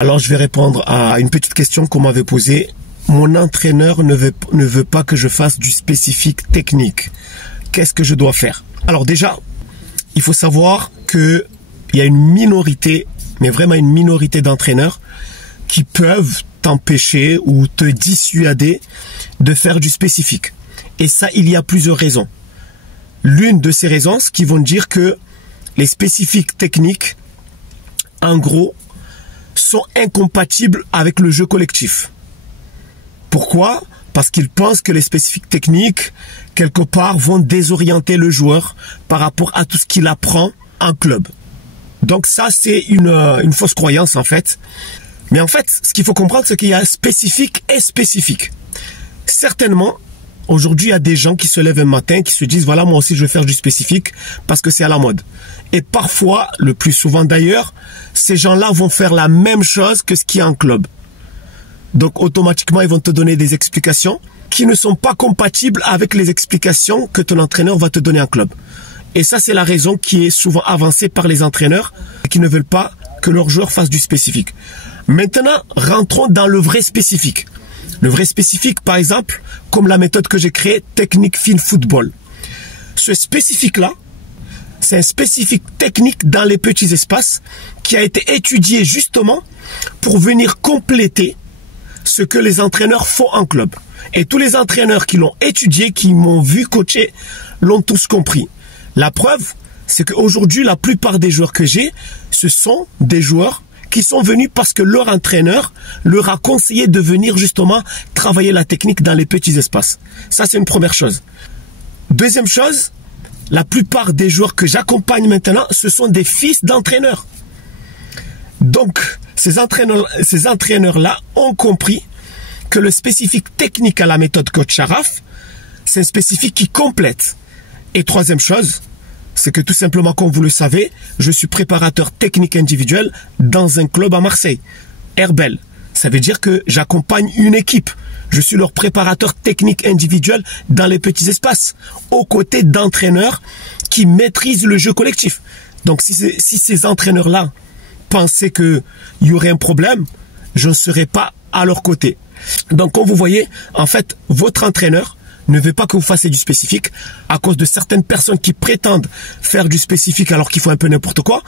Alors, je vais répondre à une petite question qu'on m'avait posée. Mon entraîneur ne veut pas que je fasse du spécifique technique. Qu'est-ce que je dois faire? Alors déjà, il faut savoir qu'il y a une minorité, mais vraiment une minorité d'entraîneurs qui peuvent t'empêcher ou te dissuader de faire du spécifique. Et ça, il y a plusieurs raisons. L'une de ces raisons, c'est qu'ils vont dire que les spécifiques techniques, en gros, sont incompatibles avec le jeu collectif. Pourquoi? Parce qu'ils pensent que les spécifiques techniques, quelque part, vont désorienter le joueur par rapport à tout ce qu'il apprend en club. Donc ça, c'est une fausse croyance, en fait. Mais en fait, ce qu'il faut comprendre, c'est qu'il y a spécifique et spécifique. Certainement, aujourd'hui, il y a des gens qui se lèvent un matin, qui se disent, voilà, moi aussi, je vais faire du spécifique parce que c'est à la mode. Et parfois, le plus souvent d'ailleurs, ces gens-là vont faire la même chose que ce qu'il y a en club. Donc, automatiquement, ils vont te donner des explications qui ne sont pas compatibles avec les explications que ton entraîneur va te donner en club. Et ça, c'est la raison qui est souvent avancée par les entraîneurs qui ne veulent pas que leurs joueurs fassent du spécifique. Maintenant, rentrons dans le vrai spécifique. Le vrai spécifique, par exemple, comme la méthode que j'ai créée, Technique Fine Football. Ce spécifique-là, c'est un spécifique technique dans les petits espaces qui a été étudié justement pour venir compléter ce que les entraîneurs font en club. Et tous les entraîneurs qui l'ont étudié, qui m'ont vu coacher, l'ont tous compris. La preuve, c'est qu'aujourd'hui, la plupart des joueurs que j'ai, ce sont des joueurs qui sont venus parce que leur entraîneur leur a conseillé de venir justement travailler la technique dans les petits espaces. Ça, c'est une première chose. Deuxième chose, la plupart des joueurs que j'accompagne maintenant, ce sont des fils d'entraîneurs. Donc, ces entraîneurs-là ont compris que le spécifique technique à la méthode Coach Sharaf, c'est un spécifique qui complète. Et troisième chose, c'est que tout simplement, comme vous le savez, je suis préparateur technique individuel dans un club à Marseille, Herbel. Ça veut dire que j'accompagne une équipe. Je suis leur préparateur technique individuel dans les petits espaces, aux côtés d'entraîneurs qui maîtrisent le jeu collectif. Donc, si ces entraîneurs-là pensaient qu'il y aurait un problème, je ne serais pas à leur côté. Donc, comme vous voyez, en fait, votre entraîneur ne veut pas que vous fassiez du spécifique à cause de certaines personnes qui prétendent faire du spécifique alors qu'ils font un peu n'importe quoi.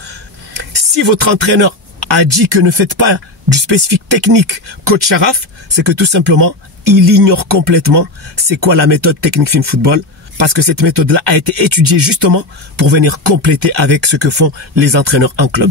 Si votre entraîneur a dit que ne faites pas du spécifique technique Coach Sharaf, c'est que tout simplement, il ignore complètement c'est quoi la méthode Technique Fine Football, parce que cette méthode-là a été étudiée justement pour venir compléter avec ce que font les entraîneurs en club.